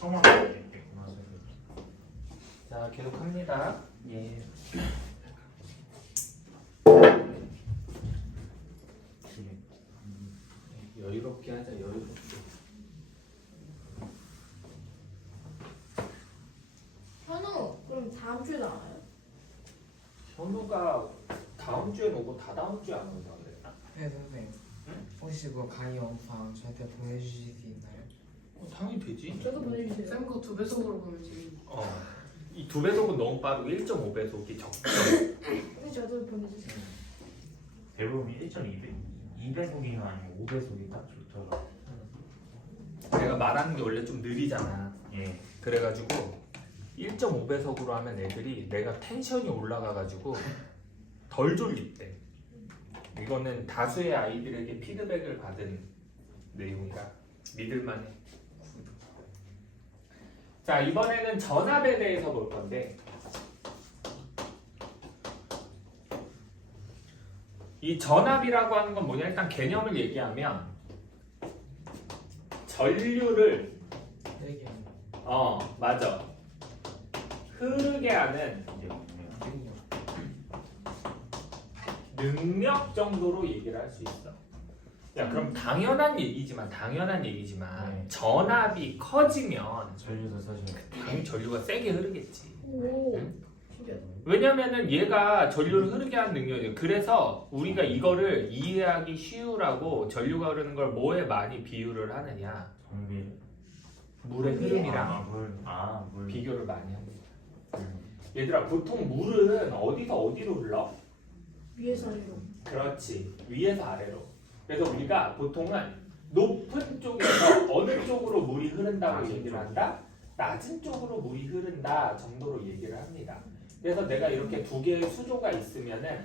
처음 알았네. 자, 계속합니다. 예. 여유롭게 하자, 여유롭게. 현우 그럼 다음 주에 나와요? 현우가 다음 주에 오고 다다음 주에 안 온다 그랬나? 네 선생님. 응? 혹시 그 강의 영상 저한테 보내주실 수 있나요? 당연히 되지. 저도 보내주세요. 쌤 거 2배속으로 보면 지금 이 2배속은 너무 빠르고 1.5배속이 적죠. 근데 저도 보내주세요. 대부분 1.2배속이나 아니면 5배속인가? 좋더라. 내가 말하는 게 원래 좀 느리잖아. 예. 그래가지고 1.5배속으로 하면 애들이 내가 텐션이 올라가가지고 덜 졸립대. 이거는 다수의 아이들에게 피드백을 받은 내용이라 믿을만해. 자, 이번에는 전압에 대해서 볼 건데 이 전압이라고 하는 건 뭐냐? 일단 개념을 얘기하면 전류를 네 개. 맞아. 흐르게 하는 능력 정도로 얘기를 할 수 있어. 야, 그럼 당연한 얘기지만 네. 전압이 커지면 전류도 사실 당연히 전류가 세게 흐르겠지. 오. 응? 신기하다. 왜냐면은 얘가 전류를 흐르게 하는 능력이에요. 그래서 우리가 이거를 이해하기 쉬우라고 전류가 흐르는 걸 뭐에 많이 비유를 하느냐? 정비. 물의 흐름이랑 물. 비교를 많이 합니다. 얘들아, 보통 물은 어디서 어디로 흘러? 위에서 아래로. 그렇지, 위에서 아래로. 그래서 우리가 보통은 높은 쪽에서 어느 쪽으로 물이 흐른다고 낮은 얘기를 쪽. 한다? 낮은 쪽으로 물이 흐른다 정도로 얘기를 합니다. 그래서 내가 이렇게 두 개의 수조가 있으면은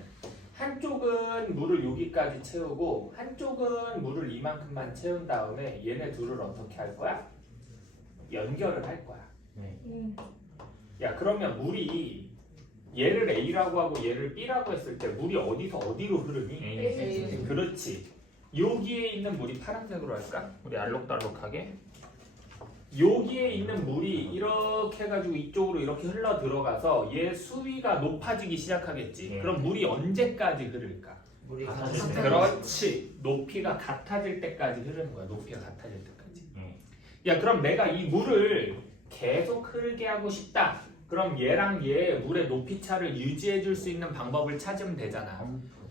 한쪽은 물을 여기까지 채우고 한쪽은 물을 이만큼만 채운 다음에 얘네 둘을 어떻게 할 거야? 연결을 할 거야. 네. 야, 그러면 물이 얘를 A라고 하고 얘를 B라고 했을 때 물이 어디서 어디로 흐르니? A. 그렇지. 여기에 있는 물이 파란색으로 할까? 우리 알록달록하게. 여기에 있는 물이 이렇게 해가지고 이쪽으로 이렇게 흘러 들어가서 얘 수위가 높아지기 시작하겠지. 네. 그럼 물이 언제까지 흐를까? 물이 같아질 같은 때. 그렇지. 높이가 같아질 때까지 흐르는 거야. 높이가 같아질 때까지. 예. 야, 그럼 내가 이 물을 계속 흐르게 하고 싶다. 그럼 얘랑 얘 물의 높이 차를 유지해 줄 수 있는 방법을 찾으면 되잖아.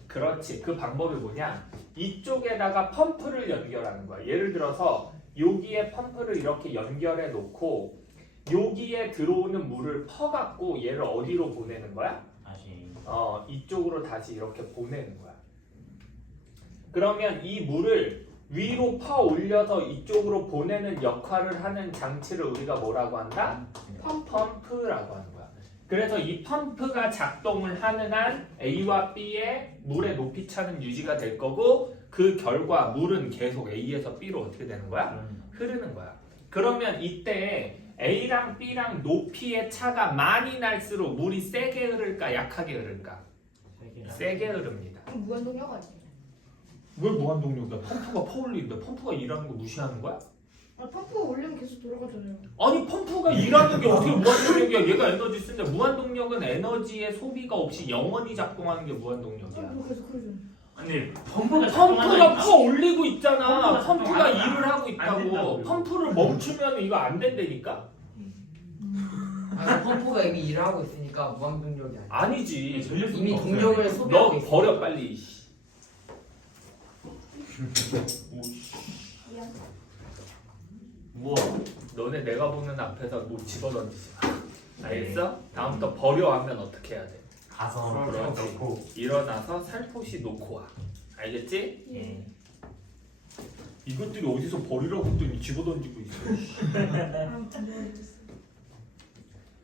그렇지. 그 방법이 뭐냐? 이쪽에다가 펌프를 연결하는 거야. 예를 들어서 여기에 펌프를 이렇게 연결해 놓고 여기에 들어오는 물을 퍼갖고 얘를 어디로 보내는 거야? 다시. 이쪽으로 다시 이렇게 보내는 거야. 그러면 이 물을 위로 퍼 올려서 이쪽으로 보내는 역할을 하는 장치를 우리가 뭐라고 한다? 펌프라고 하는 거야. 그래서 이 펌프가 작동을 하는 한 A와 B의 물의 높이 차는 유지가 될 거고 그 결과 물은 계속 A에서 B로 어떻게 되는 거야? 흐르는 거야. 그러면 이때 A랑 B랑 높이의 차가 많이 날수록 물이 세게 흐를까 약하게 흐를까? 세게 흐릅니다. 그럼 무한동력 아니에요? 왜 무한동력이야? 펌프가 퍼올리는데 펌프가 일하는 거 무시하는 거야? 아, 펌프가 올리면 계속 돌아가잖아요. 아니, 펌프가 일하는 게 어떻게 무한동력이야? 얘가 에너지 쓰는데 무한동력은 에너지의 소비가 없이 영원히 작동하는 게 무한동력이야. 계속 그러죠. 아니 펌프가 퍼 올리고 있잖아. 펌프가 펌프가 작동 안 일을 하고 안 있다고. 된다고요. 펌프를 멈추면 이거 안 된다니까? 아, 펌프가 이미 일하고 있으니까 무한동력이 아니야. 아니지. 이미 동력을 너 소비하고 있어. 버려 빨리. 미안. 우와. 너네 내가 보는 앞에서 뭐 집어던지지 마. 알겠어? 다음부터 버려 하면 어떻게 해야 돼? 가서 그렇지. 넣고. 일어나서 살포시 놓고 와. 알겠지? 예. 이것들이 어디서 버리라고 했더니 집어던지고 있어. 아, 감사합니다.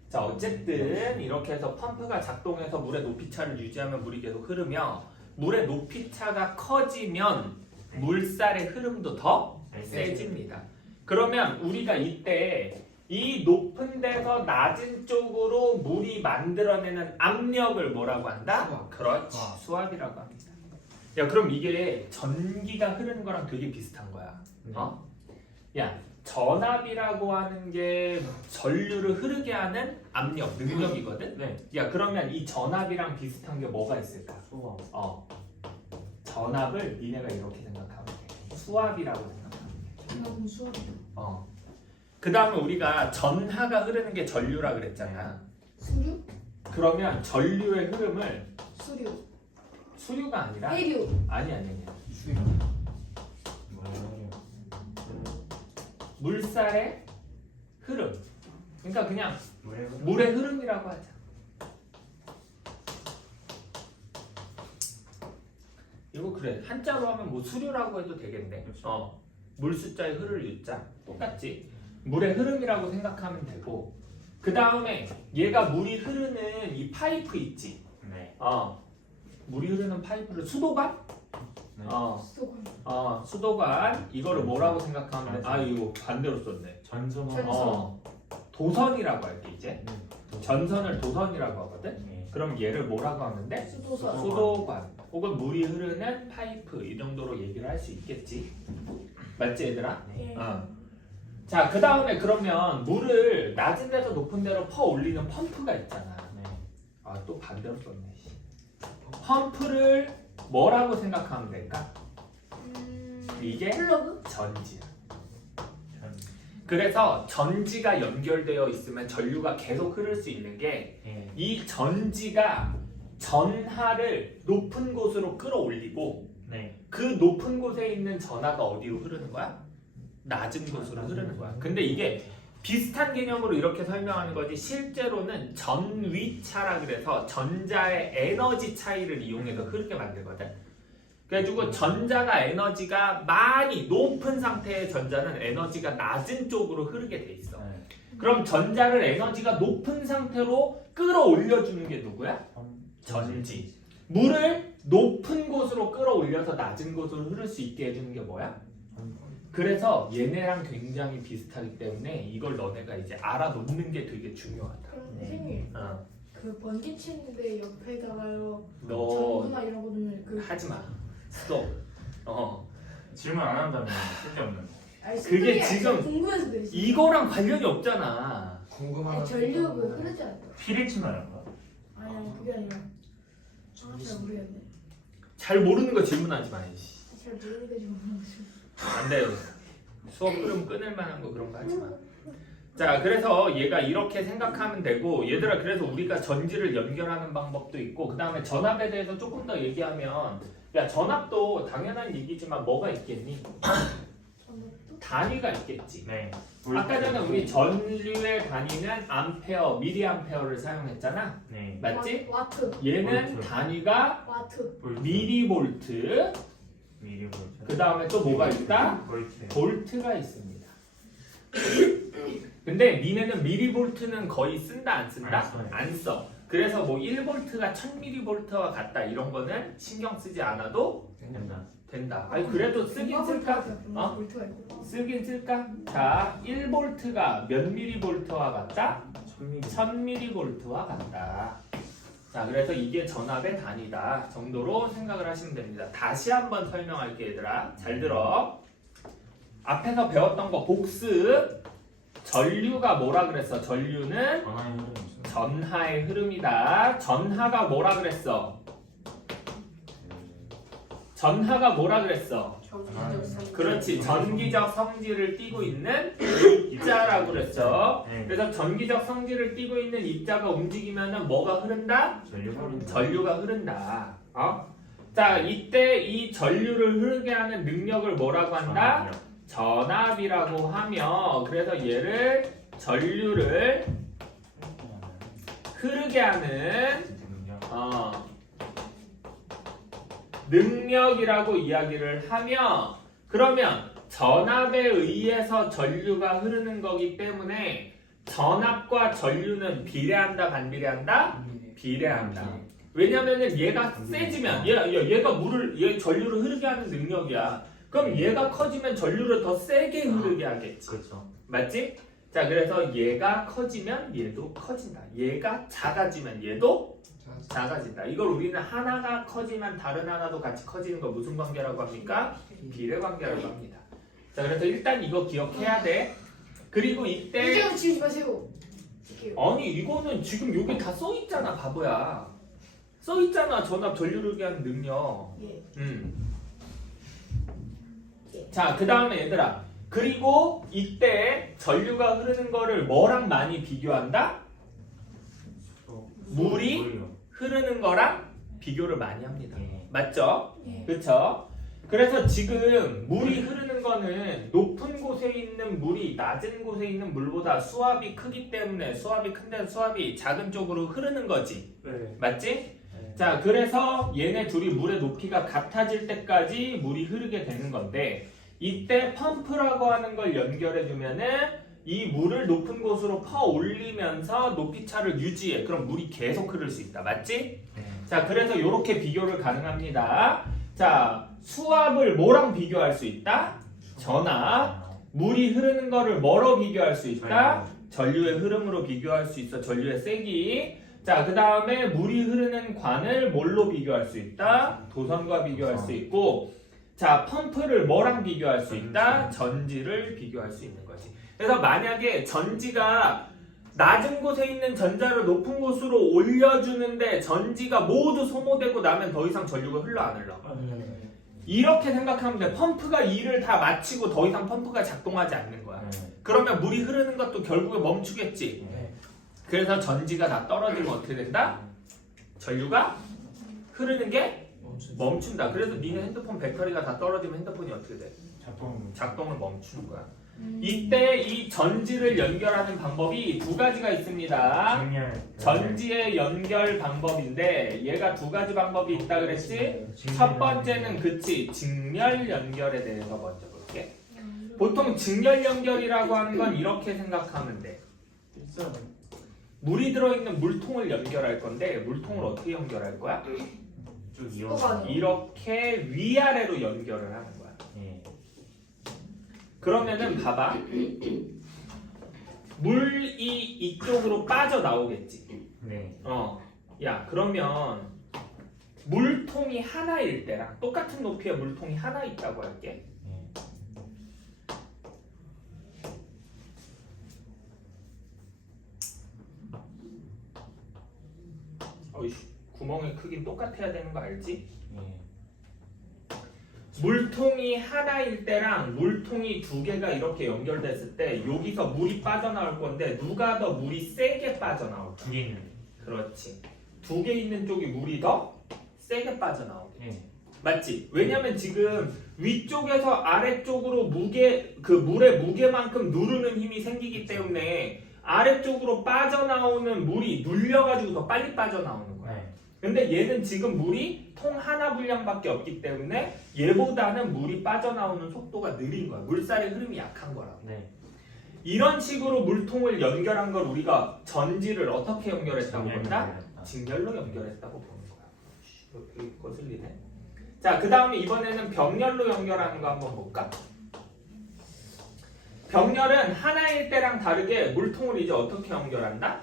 자, 어쨌든 이렇게 해서 펌프가 작동해서 물의 높이차를 유지하면 물이 계속 흐르며 물의 높이차가 커지면 물살의 흐름도 더 세집니다. 그러면 우리가 이때 이 높은 데서 낮은 쪽으로 물이 만들어내는 압력을 뭐라고 한다? 수압. 그렇지, 수압이라고 합니다. 야, 그럼 이게 전기가 흐르는 거랑 되게 비슷한 거야. 야, 전압이라고 하는 게 전류를 흐르게 하는 압력, 능력이거든. 네. 야 그러면 이 전압이랑 비슷한 게 뭐가 있을까? 수압. 전압을 니네가 이렇게 생각하면 돼. 수압이라고 생각하면 돼. 전압은 수압이다. 그 다음에 우리가 전하가 흐르는 게 전류라 그랬잖아. 수류? 그러면 전류의 흐름을 수류. 수류가 아니라 해류. 아니. 수압. 뭐예요? 물살의 흐름. 그러니까 그냥 뭐예요? 물의 흐름이라고 하자. 이거 그래. 한자로 하면 뭐 수류라고 해도 되겠네. 그렇죠. 물 숫자에 흐를 유자 똑같지. 물의 흐름이라고 생각하면 되고 그 다음에 얘가 물이 흐르는 이 파이프 있지. 네. 물이 흐르는 파이프를 수도관? 네. 수도관. 수도관 이거를 뭐라고 생각하면 돼? 이거 반대로 썼네. 전선. 도선이라고 할게 이제. 네. 전선을 도선이라고 하거든. 네. 그럼 얘를 뭐라고 하면 돼? 수도사. 수도관 혹은 물이 흐르는 파이프 이 정도로 얘기를 할 수 있겠지. 맞지 얘들아? 예. 자, 그 다음에 그러면 물을 낮은 데서 높은 데로 퍼 올리는 펌프가 있잖아. 네. 또 반대로 썼네. 펌프를 뭐라고 생각하면 될까? 이게 플러그? 전지야. 전. 그래서 전지가 연결되어 있으면 전류가 계속 흐를 수 있는 게 이 네. 전지가 전하를 높은 곳으로 끌어올리고 네. 그 높은 곳에 있는 전하가 어디로 흐르는 거야? 낮은 곳으로 흐르는 거야. 근데 이게 비슷한 개념으로 이렇게 설명하는 거지 실제로는 전위차라 그래서 전자의 에너지 차이를 이용해서 흐르게 만들거든. 그래가지고 전자가 에너지가 많이 높은 상태의 전자는 에너지가 낮은 쪽으로 흐르게 돼 있어. 네. 그럼 전자를 에너지가 높은 상태로 끌어올려주는 게 누구야? 전지. 물을 높은 곳으로 끌어올려서 낮은 곳으로 흐를 수 있게 해주는 게 뭐야? 그래서 얘네랑 굉장히 비슷하기 때문에 이걸 너네가 이제 알아놓는 게 되게 중요하다. 그럼 선생님 그 번개 치는데 옆에다가요 너 전구나 이런 거 넣으면 그 하지 마. 스톱. 질문 안 한다면 쓸데없는. 아니, 그게 선생님이 지금 궁금해서 그랬어. 이거랑 관련이 없잖아. 궁금한 아니, 전류 그 흐르지 않다. 피를 치나요? 아니 그게 아니라 잘 모르겠네. 잘 모르는 거 질문하지 마. 이씨. 잘 모르니까 지금 모르겠어. 안 돼요. 수업 흐름 끊을 만한 거 그런 거 하지 마. 자, 그래서 얘가 이렇게 생각하면 되고 얘들아 그래서 우리가 전지를 연결하는 방법도 있고 그 다음에 전압에 대해서 조금 더 얘기하면 야 전압도 당연한 얘기지만 뭐가 있겠니? 전압도? 단위가 있겠지. 네. 아까 전에 우리 전류의 단위는 암페어, 미리암페어를 사용했잖아. 네. 맞지? 와트. 얘는 볼트. 단위가 와트. 미리볼트. 미리볼트. 그 다음에 또 뭐가 있다? 볼트. 볼트가 있습니다. 근데 니네는 미리볼트는 거의 쓴다 안 쓴다? 안 써요. 안 써. 그래서 뭐 1볼트가 1000mV와 같다 이런 거는 신경 쓰지 않아도 된다. 아니 그래도 쓰긴 쓸까? 볼트가 있고. 쓰긴 쓸까? 자, 1볼트가 몇 mV와 같다? 1000mV와 같다. 자, 그래서 이게 전압의 단위다 정도로 생각을 하시면 됩니다. 다시 한번 설명할게 얘들아. 잘 들어. 앞에서 배웠던 거 복습. 전류가 뭐라 그랬어? 전류는 전화의 흐름이 있습니다. 전하의 흐름이다. 전하가 뭐라 그랬어? 전하가 뭐라 그랬어? 정기적 성. 그렇지. 전기적 성질을 띠고 있는 입자라고 그랬죠. 네. 그래서 전기적 성질을 띠고 있는 입자가 움직이면은 뭐가 흐른다? 전류가 흐른다. 자, 이때 이 전류를 흐르게 하는 능력을 뭐라고 한다? 전압이라고 하며 그래서 얘를 전류를 흐르게 하는 능력이라고 이야기를 하며 그러면 전압에 의해서 전류가 흐르는 거기 때문에 전압과 전류는 비례한다 반비례한다? 비례한다. 왜냐면은 얘가 세지면 얘가 얘 전류를 흐르게 하는 능력이야. 그럼 얘가 커지면 전류를 더 세게 흐르게 하겠지. 그렇죠. 맞지? 자, 그래서 얘가 커지면 얘도 커진다. 얘가 작아지면 얘도 작아진다. 이걸 우리는 하나가 커지면 다른 하나도 같이 커지는 거 무슨 관계라고 합니까? 비례 관계라고 합니다. 자, 그래서 일단 이거 기억해야 돼. 그리고 이때 문제는 지우지 마세요. 지켜요. 아니 이거는 지금 여기 다 써 있잖아, 바보야. 써 있잖아, 전압 전류를 하는 능력. 예. 자, 그 다음에 얘들아. 그리고 이때 전류가 흐르는 거를 뭐랑 많이 비교한다? 물이 물이요. 흐르는 거랑 비교를 많이 합니다. 예. 맞죠? 예. 그쵸? 그래서 지금 물이 흐르는 거는 높은 곳에 있는 물이 낮은 곳에 있는 물보다 수압이 크기 때문에 수압이 큰데 수압이 작은 쪽으로 흐르는 거지. 네. 맞지? 자, 그래서 얘네 둘이 물의 높이가 같아질 때까지 물이 흐르게 되는 건데 이때 펌프라고 하는 걸 연결해 주면은 이 물을 높은 곳으로 퍼 올리면서 높이 차를 유지해. 그럼 물이 계속 흐를 수 있다. 맞지? 네. 자, 그래서 이렇게 비교를 가능합니다. 자, 수압을 뭐랑 비교할 수 있다? 전압. 물이 흐르는 거를 뭐로 비교할 수 있다? 전류의 흐름으로 비교할 수 있어. 전류의 세기. 자, 그 다음에 물이 흐르는 관을 뭘로 비교할 수 있다? 도선과 비교할 수 있고, 자, 펌프를 뭐랑 비교할 수 있다? 전지를 비교할 수 있는 거지. 그래서 만약에 전지가 낮은 곳에 있는 전자를 높은 곳으로 올려주는데 전지가 모두 소모되고 나면 더 이상 전류가 흘러 안 흘러? 이렇게 생각하면 돼. 펌프가 일을 다 마치고 더 이상 펌프가 작동하지 않는 거야. 그러면 물이 흐르는 것도 결국에 멈추겠지. 그래서 전지가 다 떨어지면 어떻게 된다? 전류가 흐르는 게 멈춘다. 그래서 니네 핸드폰 배터리가 다 떨어지면 핸드폰이 어떻게 돼? 작동을 멈추는 거야. 이때 이 전지를 연결하는 방법이 두 가지가 있습니다. 전지의 연결 방법인데 얘가 두 가지 방법이 있다 그랬지? 첫 번째는 그치, 직렬 연결에 대해서 먼저 볼게. 보통 직렬 연결이라고 하는 건 이렇게 생각하면 돼. 물이 들어있는 물통을 연결할 건데 물통을 어떻게 연결할 거야? 이렇게 위아래로 연결을 하는 거야. 그러면은 봐봐. 물이 이쪽으로 빠져나오겠지. 네. 야, 그러면 물통이 하나일 때랑 똑같은 높이의 물통이 하나 있다고 할게. 어이씨, 구멍의 크기는 똑같아야 되는 거 알지? 물통이 하나일 때랑 물통이 두 개가 이렇게 연결됐을 때 여기서 물이 빠져나올 건데 누가 더 물이 세게 빠져나올까? 두 개 있는. 그렇지. 두 개 있는 쪽이 물이 더 세게 빠져나오게. 맞지? 왜냐면 지금 위쪽에서 아래쪽으로 물의 무게만큼 누르는 힘이 생기기 때문에 아래쪽으로 빠져나오는 물이 눌려가지고 더 빨리 빠져나오는 거야. 근데 얘는 지금 물이 통 하나 분량밖에 없기 때문에 얘보다는 물이 빠져나오는 속도가 느린 거야. 물살의 흐름이 약한 거라고. 이런 식으로 물통을 연결한 걸 우리가 전지를 어떻게 연결했다고 본다? 직렬로 연결했다고 보는 거야. 여기 거슬리네. 자, 그 다음에 이번에는 병렬로 연결하는 거 한번 볼까? 병렬은 하나일 때랑 다르게 물통을 이제 어떻게 연결한다?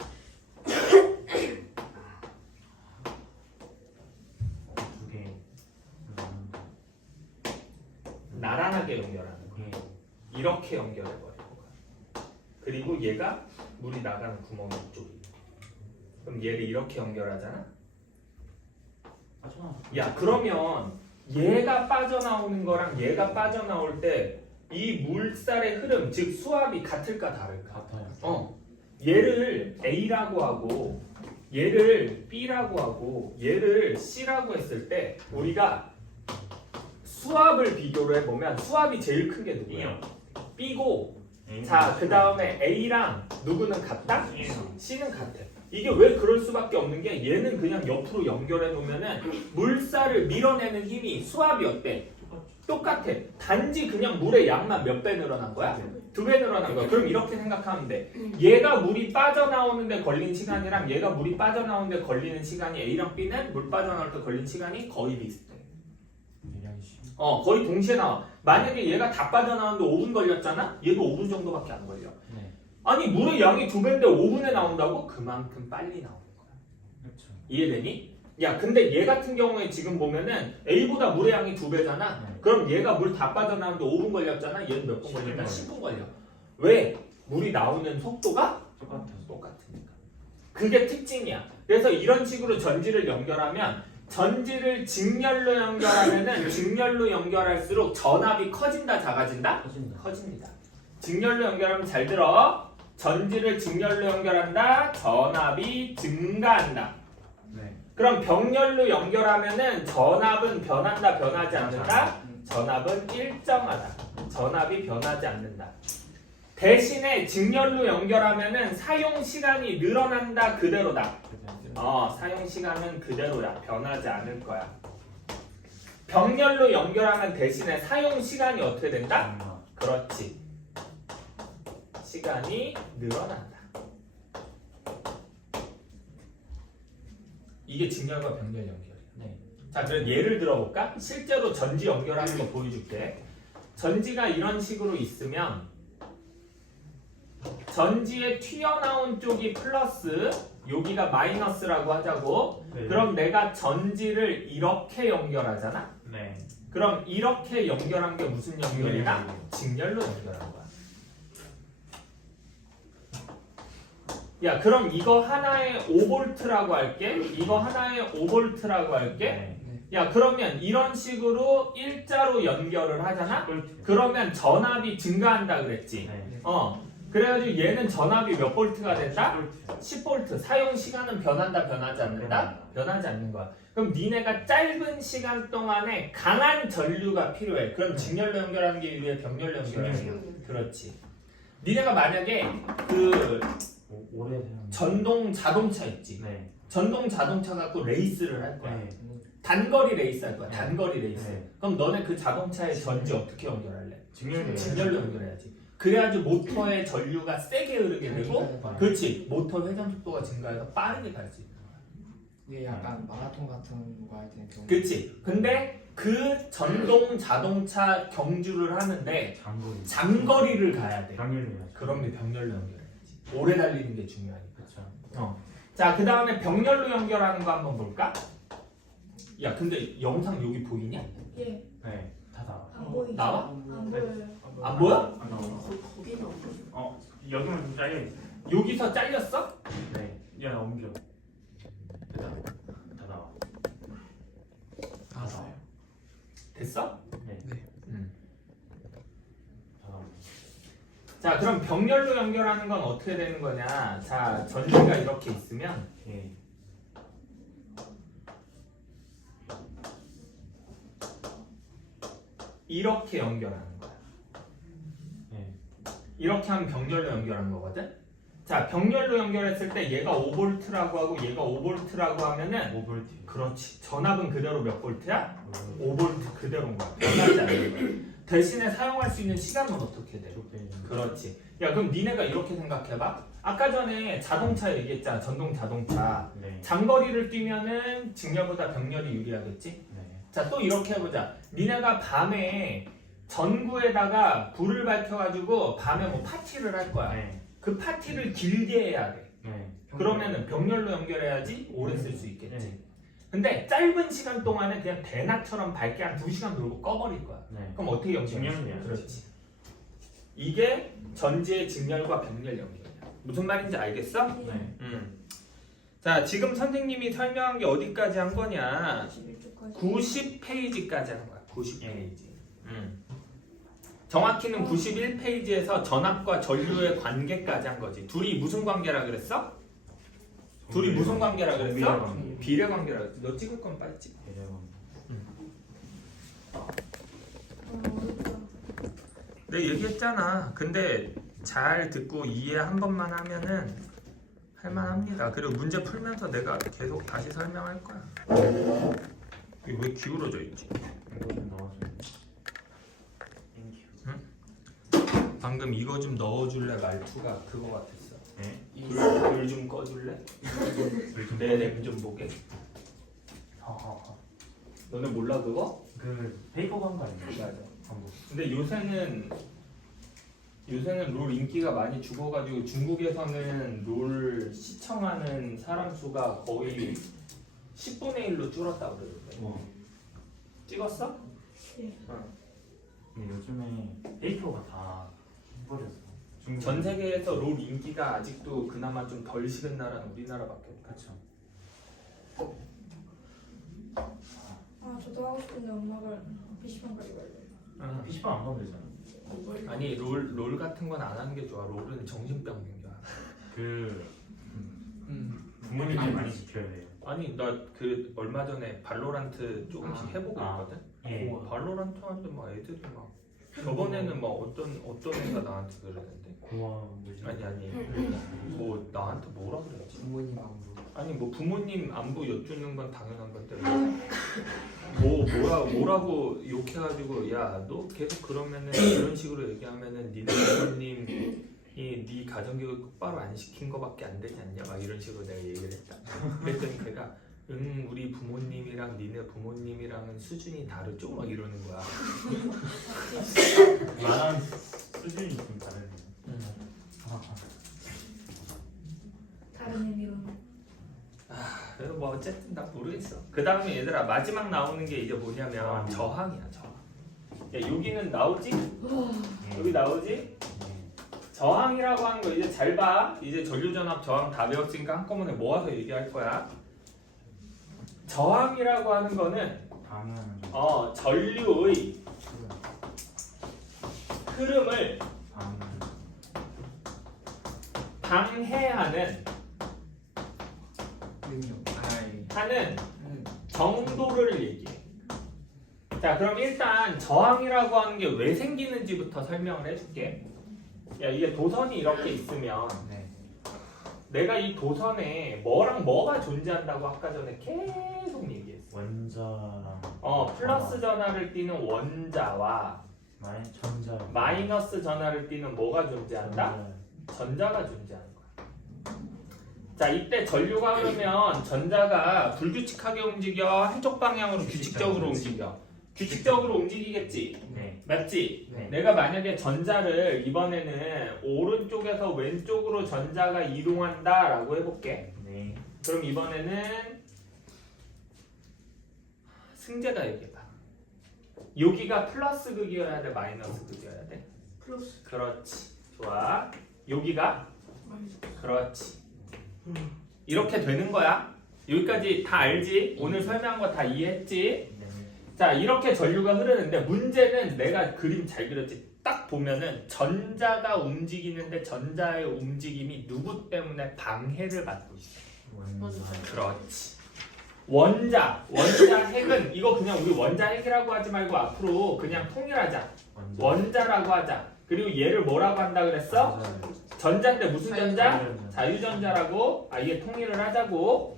나란하게 연결하는 거야. 이렇게 연결해버리는 거야. 그리고 얘가 물이 나가는 구멍이 이쪽이. 그럼 얘를 이렇게 연결하잖아? 야, 그러면 얘가 빠져나오는 거랑 얘가 빠져나올 때 이 물살의 흐름, 즉 수압이 같을까 다를까? 얘를 A라고 하고 얘를 B라고 하고 얘를 C라고 했을 때 우리가 수압을 비교를 해보면 수압이 제일 큰 게 누구야? B고, 자, 그 다음에 A랑 누구는 같다? C는 같아. 이게 왜 그럴 수밖에 없는 게 얘는 그냥 옆으로 연결해 놓으면은 물살을 밀어내는 힘이 수압이 어때? 똑같아. 단지 그냥 물의 양만 몇 배 늘어난 거야? 2배 늘어난 거야. 그럼 이렇게 생각하면 돼. 얘가 물이 빠져나오는데 걸린 시간이랑 얘가 물이 빠져나오는데 걸리는 시간이 A랑 B는 물 빠져나올 때 걸린 시간이 거의 비슷해. 거의 동시에 나와. 만약에 얘가 다 빠져나오는데 5분 걸렸잖아? 얘도 5분 정도밖에 안 걸려. 아니 물의 양이 2배인데 5분에 나온다고? 그만큼 빨리 나오는 거야. 이해되니? 야 근데 얘 같은 경우에 지금 보면은 A보다 물의 양이 2배잖아. 그럼 얘가 물 다 빠져나오는데 5분 걸렸잖아. 얘는 몇 분 걸렸나? 10분 걸려. 왜? 물이 나오는 속도가 똑같으니까. 그게 특징이야. 그래서 이런 식으로 전지를 연결하면 전지를 직렬로 연결하면은 직렬로 연결할수록 전압이 커진다, 작아진다? 커집니다. 직렬로 연결하면 잘 들어. 전지를 직렬로 연결한다. 전압이 증가한다. 네. 그럼 병렬로 연결하면은 전압은 변한다, 변하지 않는다? 전압은 일정하다. 전압이 변하지 않는다. 대신에 직렬로 연결하면은 사용 시간이 늘어난다, 그대로다. 사용 시간은 그대로야. 변하지 않을 거야. 병렬로 연결하면 대신에 사용 시간이 어떻게 된다? 그렇지. 시간이 늘어난다. 이게 직렬과 병렬 연결이야. 네. 자, 그럼 예를 들어볼까? 실제로 전지 연결하는 거 보여줄게. 전지가 이런 식으로 있으면 전지에 튀어나온 쪽이 플러스, 여기가 마이너스라고 하자고. 네. 그럼 내가 전지를 이렇게 연결하잖아? 네. 그럼 이렇게 연결한 게 무슨 연결이다? 직렬로 연결한 거야. 야, 그럼 이거 하나에 5V라고 할게. 이거 하나에 5V라고 할게. 네. 야, 그러면 이런 식으로 일자로 연결을 하잖아? 그러면 전압이 증가한다 그랬지? 네. 그래가지고 얘는 전압이 몇 볼트가 된다? 10V. 10V. 사용 시간은 변한다, 변하지 않는다? 변하지 않는 거야. 그럼 니네가 짧은 시간 동안에 강한 전류가 필요해. 그럼 직렬로 연결하는 게 유리해, 병렬로 연결하는 게? 그렇지. 니네가 만약에 그 오래 사용. 전동 자동차 있지? 네. 전동 자동차 갖고 레이스를 할 거야. 네. 단거리 레이스 할 거야. 네. 단거리 레이스. 네. 그럼 너네 그 자동차의 전지 어떻게 연결할래? 직렬로. 직렬로 연결해야지. 그래야지 모터의 전류가 세게 흐르게 되고, 그렇지. 모터 회전 속도가 증가해서 빠르게 갈 수 있는 거야. 이게 약간 마라톤 같은 거 할 때는 좀 그렇지. 근데 그 전동 자동차 경주를 하는데 장거리. 장거리를 가야 돼. 병렬로. 그러면 병렬로 연결해야지. 오래 달리는 게 중요하니까. 그렇죠. 자, 그 다음에 병렬로 연결하는 거 한번 볼까? 야, 근데 영상 여기 보이냐? 예. 네. 다 나와. 안 보이죠? 나와? 안 보여요. 안 보여? 안 나와. 거기는 안 보여. 여기만 좀 잘려 있어. 여기서 잘렸어? 네. 야, 옮겨. 됐다. 다 나와. 나왔어요. 됐어? 네. 다 나와. 자, 그럼 병렬로 연결하는 건 어떻게 되는 거냐? 자, 전지가 이렇게 있으면 예. 이렇게 연결하는 거야. 예. 이렇게 하면 병렬로 연결하는 거거든? 자, 병렬로 연결했을 때 얘가 5V라고 하고 얘가 5V라고 하면은 5V. 그렇지. 전압은 그대로 몇 볼트야? 5V 그대로인 거야. 변하지 않는 거야. 대신에 사용할 수 있는 시간은 어떻게 돼? 그렇지. 야, 그럼 니네가 이렇게 생각해봐. 아까 전에 자동차 얘기했잖아. 전동 자동차. 네. 장거리를 뛰면은 직렬보다 병렬이 유리하겠지? 네. 자, 또 이렇게 해보자. 니네가 밤에 전구에다가 불을 밝혀가지고 밤에 뭐 파티를 할 거야. 네. 그 파티를 길게 해야 돼. 네. 그러면은 병렬로 연결해야지 오래 쓸 수 있겠지. 네. 근데 짧은 시간 동안에 그냥 대낮처럼 밝게 한 2시간 놀고 꺼버릴 거야. 네. 그럼 어떻게 연결해? 직렬이야. 그렇지. 이게 전지의 직렬과 병렬 연결이야. 무슨 말인지 알겠어? 네. 자, 지금 선생님이 설명한 게 어디까지 한 거냐? 11초까지. 90페이지까지 한 거야. 90페이지. 정확히는 91페이지에서 전압과 전류의 관계까지 한 거지. 둘이 무슨 관계라 그랬어? 둘이 무슨 관계라 그랬어? 비례 관계라 그랬어. 너 찍을 건 빨리 찍어. 어렵다. 내가 얘기했잖아. 근데 잘 듣고 이해 한 번만 하면은 할만합니다. 그리고 문제 풀면서 내가 계속 다시 설명할 거야. 이게 왜 기울어져 있지? 이거 좀 넣어줘. 방금 이거 좀 넣어줄래 말투가 그거 같았어. 네. 불 좀 꺼줄래? 내 램 좀 보게. 너네 몰라 그거? 그 페이퍼 광고 아니에요? 맞아. 광고. 근데 요새는 롤 인기가 많이 죽어가지고 중국에서는 롤 시청하는 사람 수가 거의 10분의 1로 줄었다 그러던데. 찍었어? 예. 근데 요즘에 데이터가 다 해버려서 전 세계에서 롤 인기가 아직도 그나마 좀 덜 식은 나라는 우리나라밖에 없다. 그렇죠. 아 저도 하고 싶은데 엄마가 PC방 가지 말래요. PC방 안 가면 되잖아. 아니 롤 같은 건 안 하는 게 좋아. 롤은 정신병 생겨. 그 부모님이 많이 지켜야 돼요. 아니 나 그 얼마 전에 발로란트 조금씩 해보고 있거든. 예. 발로란트 하는데 막 애들이 막 저번에는 막 어떤 애가 나한테 그러는데 고아 뭐지? 아니 뭐 나한테 뭐라 그랬지? 부모님 안부. 아니 뭐 부모님 안부 여쭈는 건 당연한 건데 뭐라고 욕해가지고 야 너 계속 그러면은 이런 식으로 얘기하면은 니네 부모님이 네 가정교육 똑바로 안 시킨 거밖에 안 되지 않냐 막 이런 식으로 내가 얘기를 했다. 그랬더니 걔가 우리 부모님이랑 니네 부모님이랑은 수준이 다르죠? 막 이러는 거야. 말하는 수준이 좀 다르네요. 다른 의미로. 그래서 뭐 어쨌든 나 모르겠어. 그 다음에 얘들아 마지막 나오는 게 이제 뭐냐면 저항이야 저항. 야 여기는 나오지? 여기 나오지? 저항이라고 하는 거 이제 잘 봐. 이제 전류전압 저항 다 배웠으니까 한꺼번에 모아서 얘기할 거야. 저항이라고 하는 거는 방향은 전류의 흐름을 방해하는 능력. 하는 정도를 얘기해. 자, 그럼 일단 저항이라고 하는 게 왜 생기는지부터 설명을 해줄게. 야, 이게 도선이 이렇게 있으면 네. 내가 이 도선에 뭐랑 뭐가 존재한다고 아까 전에 계속 얘기했어. 원자랑 플러스 전하를 띠는 원자와 전자 마이너스 전하를 띠는 뭐가 존재한다? 전자가 존재하는 거야. 자, 이때 전류가 흐르면 전자가 불규칙하게 움직여 한쪽 방향으로 규칙적으로 움직여. 규칙적으로 움직이겠지? 네. 맞지? 네. 내가 만약에 전자를 이번에는 오른쪽에서 왼쪽으로 전자가 이동한다 라고 해볼게. 네. 그럼 이번에는 승재가 얘기해봐. 여기가 플러스 극이어야 돼? 마이너스 극이어야 돼? 플러스. 그렇지. 좋아. 여기가? 그렇지. 이렇게 되는 거야. 여기까지 다 알지? 오늘 설명한 거 다 이해했지? 네. 자, 이렇게 전류가 흐르는데 문제는 내가 그림 잘 그렸지. 딱 보면은 전자가 움직이는데 전자의 움직임이 누구 때문에 방해를 받고 있어. 원자. 그렇지. 원자 핵은 이거 그냥 우리 원자 핵이라고 하지 말고 앞으로 그냥 통일하자. 원자라고 하자. 그리고 얘를 뭐라고 한다 그랬어? 전자인데 무슨 전자? 자유전자라고 아예 통일을 하자고.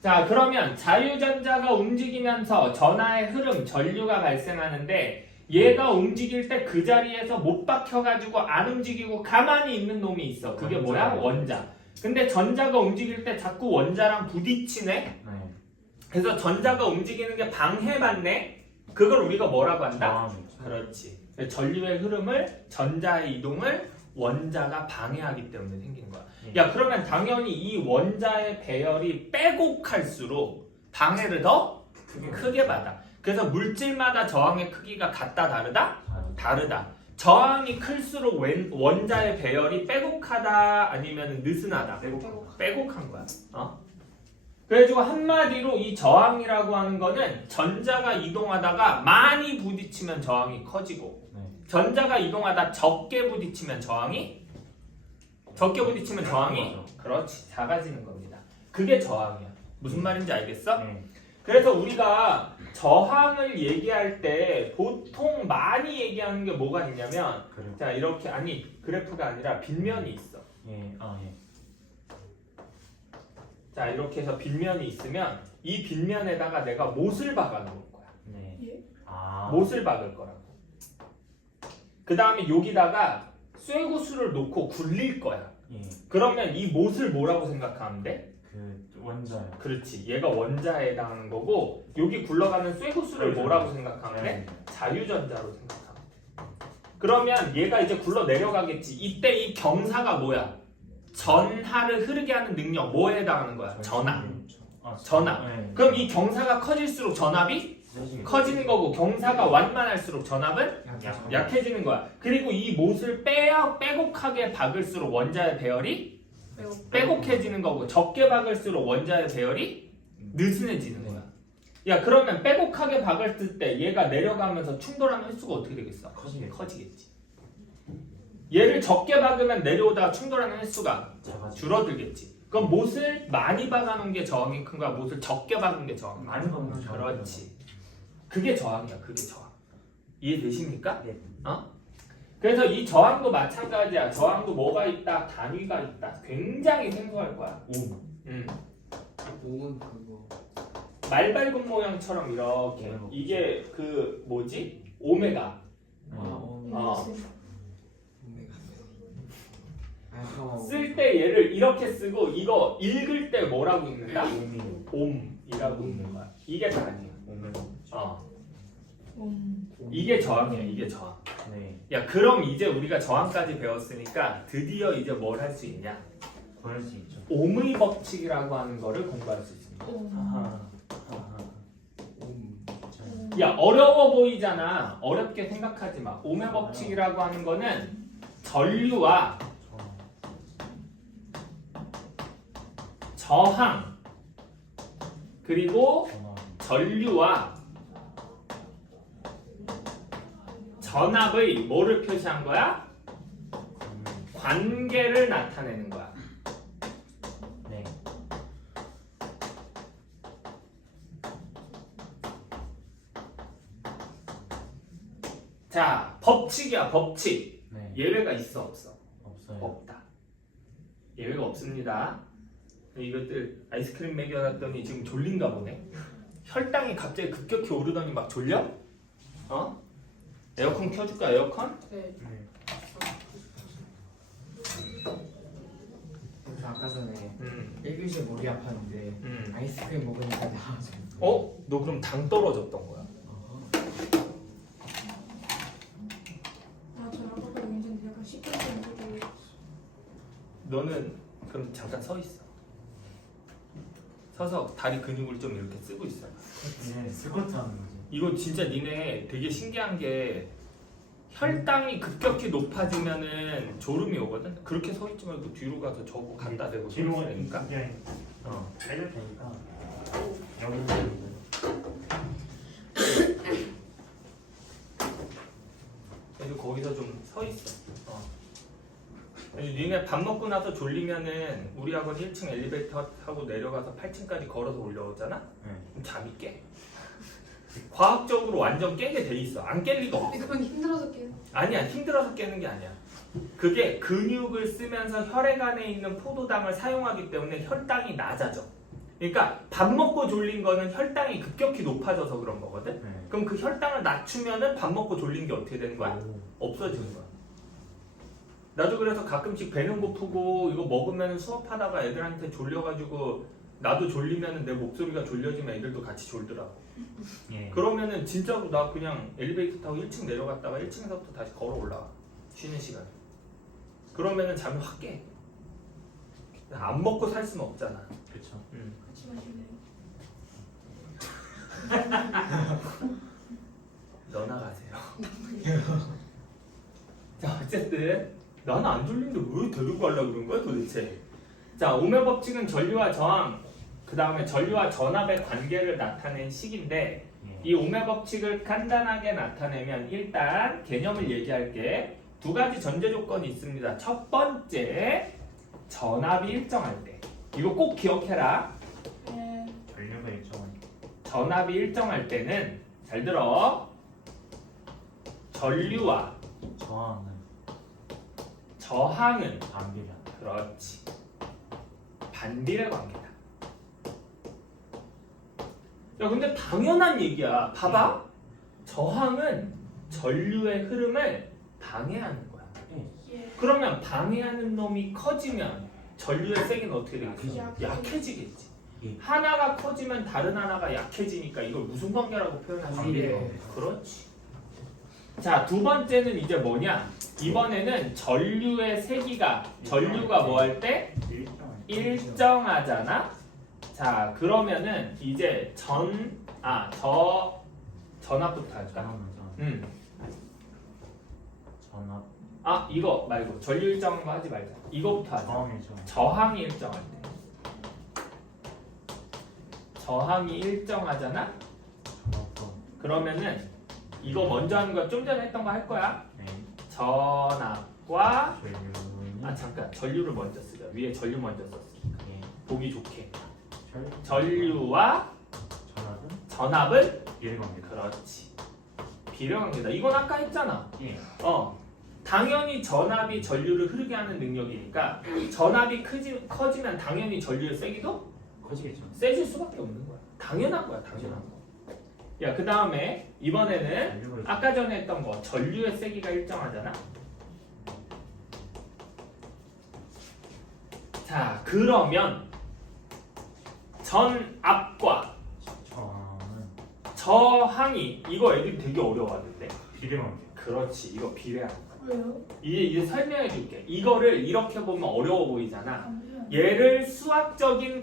자, 그러면 자유전자가 움직이면서 전하의 흐름, 전류가 발생하는데 얘가 움직일 때 그 자리에서 못 박혀가지고 안 움직이고 가만히 있는 놈이 있어. 그게 뭐야? 원자. 근데 전자가 움직일 때 자꾸 원자랑 부딪히네? 네. 그래서 전자가 움직이는 게 방해받네? 그걸 우리가 뭐라고 한다? 저항이죠. 그렇지. 전류의 흐름을, 전자의 이동을 원자가 방해하기 때문에 생긴 거야. 야, 그러면 당연히 이 원자의 배열이 빼곡할수록 방해를 더 크게 받아. 그래서 물질마다 저항의 크기가 같다 다르다? 다르다. 저항이 클수록 원자의 배열이 빼곡하다 아니면 느슨하다? 빼곡한 거야. 그래가지고 한마디로 이 저항이라고 하는 거는 전자가 이동하다가 많이 부딪히면 저항이 커지고 전자가 이동하다 적게 부딪히면 저항이 그렇지 작아지는 겁니다. 그게 저항이야. 무슨 말인지 알겠어? 네. 그래서 우리가 저항을 얘기할 때 보통 많이 얘기하는 게 뭐가 있냐면 자 이렇게 그래프가 아니라 빗면이 있어. 예. 자 이렇게 해서 빗면이 있으면 이 빗면에다가 내가 못을 박아 놓을 거야. 네. 예? 못을 박을 거라고. 그 다음에 여기다가 쇠구슬을 놓고 굴릴 거야. 예. 그러면 이 못을 뭐라고 생각하면 돼? 원자요. 그렇지. 얘가 원자에 해당하는 거고 여기 굴러가는 쇠구슬을 뭐라고 생각하면 돼? 자유전자로 생각하면 돼. 그러면 얘가 이제 굴러 내려가겠지. 이때 이 경사가 뭐야? 전하를 흐르게 하는 능력 뭐에 해당하는 거야? 전하. 전압. 네. 그럼 이 경사가 커질수록 전압이 커지는 거고 경사가 완만할수록 전압은 약해지는 거야. 그리고 이 못을 빼곡하게 박을수록 원자의 배열이 빼곡해지는 거고 적게 박을수록 원자의 배열이 느슨해지는 거야. 야 그러면 빼곡하게 박을 때 얘가 내려가면서 충돌하는 횟수가 어떻게 되겠어? 커지겠지. 얘를 적게 박으면 내려오다가 충돌하는 횟수가 줄어들겠지. 그럼 못을 많이 박아놓은 게 저항이 큰 거야? 못을 적게 박은 게 저항이 많이 박는 거. 그렇지. 그게 저항이야. 그게 저항. 이해되십니까? 네. 그래서 이 저항도 마찬가지야. 저항도 뭐가 있다? 단위가 있다. 굉장히 생소할 거야. 오은 그거 말발굽 모양처럼 이렇게. 이게 그 뭐지? 오메가. 오메가 쓸 때 얘를 이렇게 쓰고 이거 읽을 때 뭐라고 읽는다? 옴이라고 읽는 거야. 이게 단위야. 이게 저항이야. 이게 저항. 네. 야 그럼 이제 우리가 저항까지 배웠으니까 드디어 이제 뭘 할 수 있냐? 구할 수 있죠. 옴의 법칙이라고 하는 거를 공부할 수 있습니다. 아하. 야 어려워 보이잖아. 어렵게 생각하지 마. 옴의 법칙이라고 하는 거는 전류와 저항 그리고 전류와 전압의 뭐를 표시한 거야? 관계를 나타내는 거야. 네. 자, 법칙이야, 법칙. 네. 예외가 있어, 없어? 없어요. 없다. 예외가 없습니다. 이것들 아이스크림 먹여놨더니 지금 졸린가 보네. 혈당이 갑자기 급격히 오르더니 막 졸려? 어? 에어컨 켜줄까, 에어컨? 네. 네. 그래서 아까 전에 1교시에 머리 아팠는데 아이스크림 먹으니까 나아져. 어? 너 그럼 당 떨어졌던 거야? 저 아까 괜찮은데 약간 시끄럽게 너는 그럼 잠깐 서 있어. 서서 다리 근육을 좀 이렇게 쓰고 있어. 네. 스쿼트 하는 거지. 이거 진짜 니네 되게 신기한 게 혈당이 급격히 높아지면은 졸음이 오거든. 그렇게 서 있지 말고 뒤로 가서 저거 갖다 대고 뒤로 서 있으니까. 그냥 빼줄 테니까 여기는 그래서 거기서 좀 서 있어. 니네 밥 먹고 나서 졸리면은 우리 학원 1층 엘리베이터 타고 내려가서 8층까지 걸어서 올라오잖아. 그럼 잠이 깨. 과학적으로 완전 깨게 돼 있어. 안 깰 리가 없어. 그건 힘들어서 깨요. 아니야, 힘들어서 깨는 게 아니야. 그게 근육을 쓰면서 혈액 안에 있는 포도당을 사용하기 때문에 혈당이 낮아져. 그러니까 밥 먹고 졸린 거는 혈당이 급격히 높아져서 그런 거거든. 네. 그럼 그 혈당을 낮추면은 밥 먹고 졸린 게 어떻게 되는 거야? 없어지는 거야. 나도 그래서 가끔씩 배는 고프고 이거 먹으면 수업하다가 애들한테 졸려가지고 나도 졸리면은 내 목소리가 졸려지면 애들도 같이 졸더라고. 예. 그러면은 진짜로 나 그냥 엘리베이터 타고 1층 내려갔다가 1층에서부터 다시 걸어 올라와. 쉬는 시간에. 그러면은 잠이 확 깨. 안 먹고 살 수는 없잖아. 그렇죠. 같이 마실래요? 너나 가세요. 자 어쨌든 나는 안 졸린데 왜 데리고 가려고 그런 거야 도대체. 자 오메 법칙은 전류와 저항 그 다음에 전류와 전압의 관계를 나타낸 식인데 이 오메 법칙을 간단하게 나타내면 일단 개념을 얘기할게. 두 가지 전제 조건이 있습니다. 첫 번째 전압이 일정할 때 이거 꼭 기억해라. 네. 전류가 일정한. 전압이 일정할 때는 잘 들어. 전류와 저항은 반비례. 그렇지. 반비례 관계다. 야 근데 당연한 얘기야. 봐봐. 저항은 전류의 흐름을 방해하는 거야. 예. 그러면 방해하는 놈이 커지면 전류의 세기는 어떻게 되겠어? 약해지겠지. 예. 하나가 커지면 다른 하나가 약해지니까 이걸 무슨 관계라고 표현할 수 반비례. 있어? 그렇지. 자, 두 번째는 이제 뭐냐? 이번에는 전류의 세기가 전류가 뭐 할 때? 일정한. 일정하잖아? 자 그러면은 이제 전압부터 할까? 전압. 아 이거 말고 전류 일정한 거 하지 말자. 이거부터 하자. 저항이죠. 저항이 일정할 때. 저항이 일정하잖아? 전압도. 그러면은 이거 먼저 하는 거 좀 전에 했던 거 할 거야. 네. 전압과 전류는. 아 잠깐 전류를 먼저 쓰자. 위에 전류 먼저 썼으니까 네. 보기 좋게. 전류. 전류와 전압은 전압은 비례관계다. 그렇지. 비례관계다. 이건 아까 했잖아. 예. 당연히 전압이 전류를 흐르게 하는 능력이니까 전압이 커지면 당연히 전류의 세기도 커지겠죠. 세질 수밖에 없는 거야. 당연한 거야, 당연한 거. 야, 그 다음에 이번에는 전류를. 아까 전에 했던 거 전류의 세기가 일정하잖아. 자, 그러면 전압과 저항은 저항이 이거 애들이 되게 어려워하는데. 비례관계. 그렇지, 이거 비례하는 거야. 왜요? 이제 설명해 줄게. 이거를 이렇게 보면 어려워 보이잖아. 잠시만요. 얘를 수학적인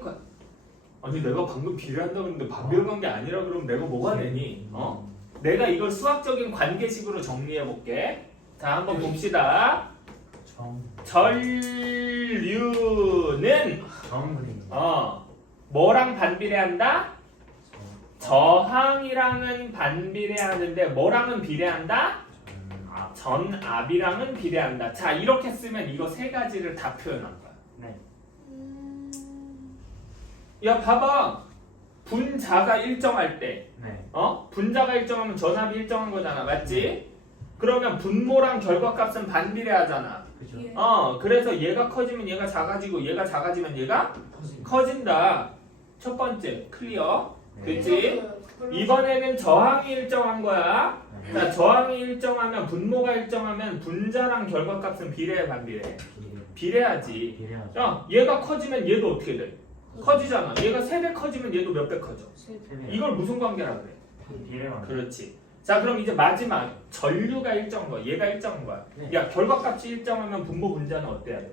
아니 내가 방금 비례한다고 했는데 반비례관계 아니라 그러면 내가 뭐가 되니? 내가 이걸 수학적인 관계식으로 정리해 볼게. 자 한번 봅시다. 전류는 정그림. 뭐랑 반비례한다? 저항이랑은 반비례하는데 뭐랑은 비례한다? 전압이랑은 비례한다. 자 이렇게 쓰면 이거 세 가지를 다 표현한 거야. 네. 야 봐봐. 분자가 일정할 때 네. 분자가 일정하면 전압이 일정한 거잖아. 맞지? 그러면 분모랑 결과값은 반비례하잖아. 그죠. 예. 그래서 얘가 커지면 얘가 작아지고 얘가 작아지면 얘가 커진다. 첫 번째 클리어. 네. 그치? 이번에는 저항이 일정한 거야. 네. 자 저항이 일정하면 분모가 일정하면 분자랑 결과값은 비례해 반비례해? 비례하지. 비례하죠. 얘가 커지면 얘도 어떻게 돼? 커지잖아. 얘가 3배 커지면 얘도 몇 배 커져? 이걸 무슨 관계라 그래? 비례관계. 그렇지. 자 그럼 이제 마지막 전류가 일정한 거야. 얘가 일정한 거야. 네. 야 결과값이 일정하면 분모 분자는 어때야 돼?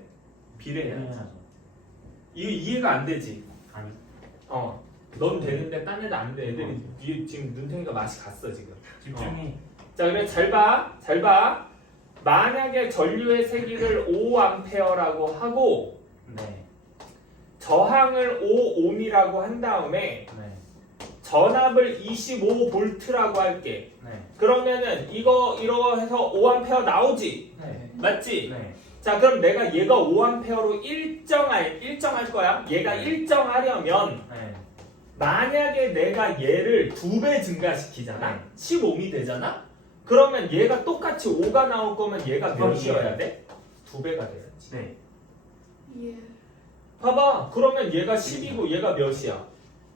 비례해야지. 비례하죠. 이거 이해가 안 되지? 아니. 넌 되는데 딴 애들 안 돼. 애들이 지금 눈탱이가 맛이 갔어 지금. 집중이. 자 그래 잘 봐. 잘 봐. 만약에 전류의 세기를 5A라고 하고 네. 저항을 5ohm이라고 한 다음에 네. 전압을 25V라고 할게. 네. 그러면은 이거 해서 5A 나오지? 네. 맞지? 네. 자 그럼 내가 얘가 5A로 일정할 거야. 얘가 일정하려면 네. 만약에 내가 얘를 2배 증가시키잖아. 네. 15ohm이 되잖아. 그러면 얘가 똑같이 5가 나올 거면 얘가 몇이어야 돼? 2배가 돼야지. 네. 예. 봐봐. 그러면 얘가 10이고 얘가 몇이야?